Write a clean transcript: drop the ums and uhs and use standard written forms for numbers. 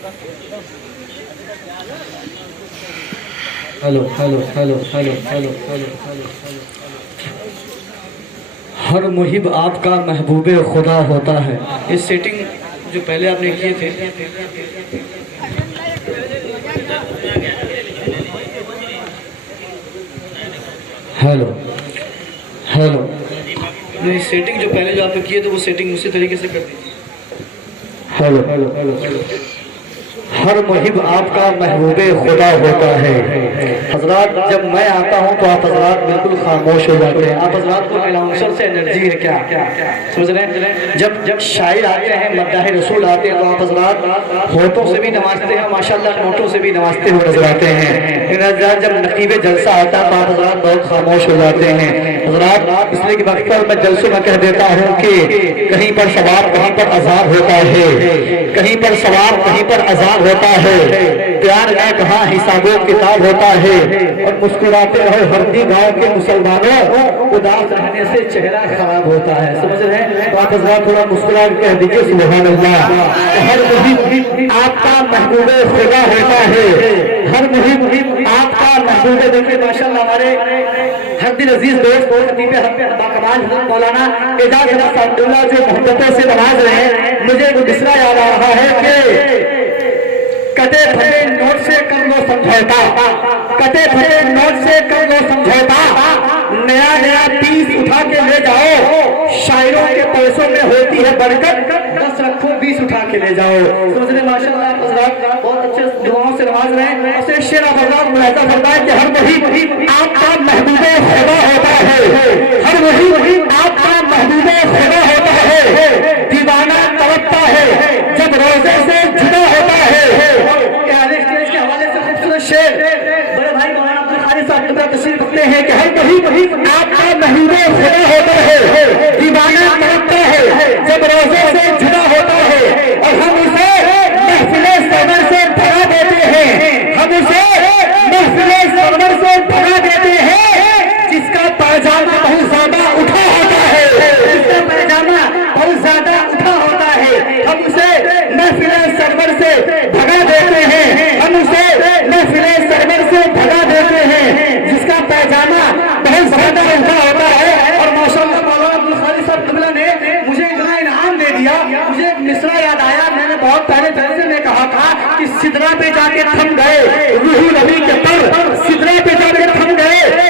Hello hello hello hello hello hello hello. हर मुहिब आपका महबूब खुदा होता है। ये सेटिंग जो पहले आपने किए थे, हेलो हेलो, नहीं सेटिंग जो पहले जो आपने किए थे वो सेटिंग उसी तरीके से कर दीजिए। Hello hello hello hello. हर मुहिब आपका महबूब खुदा होता है। हजरात जब मैं आता हूँ तो आप हजरात बिल्कुल खामोश हो जाते हैं। आप हजरात को अनाउंसर से एनर्जी है क्या? समझ रहे हैं? जब शायर आते हैं, मद्दाह रसूल आते हैं, तो आप हजरात होठों से भी नवाजते हैं, माशाल्लाह नोटों से भी नवाजते हुए नजर आते हैं। हजरात जब नकीब जलसा आता है तो आप हजरात बहुत खामोश हो जाते हैं। हजरात इसलिए कि वक्त पर मैं जलसों में कह देता हूँ कि कहीं पर सवार कहीं पर आजाद होता है, कहीं पर सवार कहीं पर आजाद होता है। प्यार में कहाँ हिसाबों किताब होता है। और मुस्कुराते रहो हरदी गांव के मुसलमानों, उदास रहने से चेहरा खराब होता है। समझ रहे हैं? तो आप हजरात थोड़ा मुस्कुरा के कह दीजिए सुभान अल्लाह। हर मुहिब आपका महबूब खुदा होता है। हर मुहिब आपका महबूब। देखिए माशाल्लाह हमारे हर दिन अजीज दोस्त बाकमाल मौलाना एजाज अब्दुल्ला जो मोहब्बतों से नवाज रहे हैं, मुझे वो मिसरा याद आ रहा है कि कटे फटे नोट से कर लो समझौता, कटे फटे नोट से कर लो समझौता, नया नया पीस उठा के ले जाओ, शायरों के पैसों में होती है बरकत, 10 रखो 20 उठा के ले जाओ। समझने माशाल्लाह हज़रात बहुत अच्छे दुआओं से नवाज रहे हैं। ऐसे शेर अबरार मुलाहिजा करता है कि हर मुहिब आपका महबूब खुदा होता है। हर मुहिब आपका महबूब खुदा होता है। दीवाना तड़पता है जब रोजे से जुदा होता है। स्टेज के हवाले से खूबसूरत शेर बड़े भाई मौलाना अब्दुल खालिक साहब तशरीफ रखते हैं कि हर मुहिब आपका महबूब खुदा होता है। दीवाना तड़पता है जब रोजे से जुदा होता है। और हम उसे महफिले सबर से भगा देते हैं, हम उसे महफिले सबर से भगा देते हैं। जिसका पैजामा बहुत ज्यादा उठा होता है, जिसका पैजामा बहुत ज्यादा उठा होता है, हम उसे महफिले सरवर से भगा देते हैं, हम उसे महफिले सरवर से भगा देते हैं। जिसका पैजामा बहुत ज्यादा उठा होता है। और माशाअल्लाह मौलाना अब्दुल खालिक साहब क़िबला ने मुझे इतना इनाम दे दिया। मुझे मिसरा याद आया, मैंने बहुत पहले जलसे में कहा था कि सिदरा पे जाके थम गए रूहुल नबी के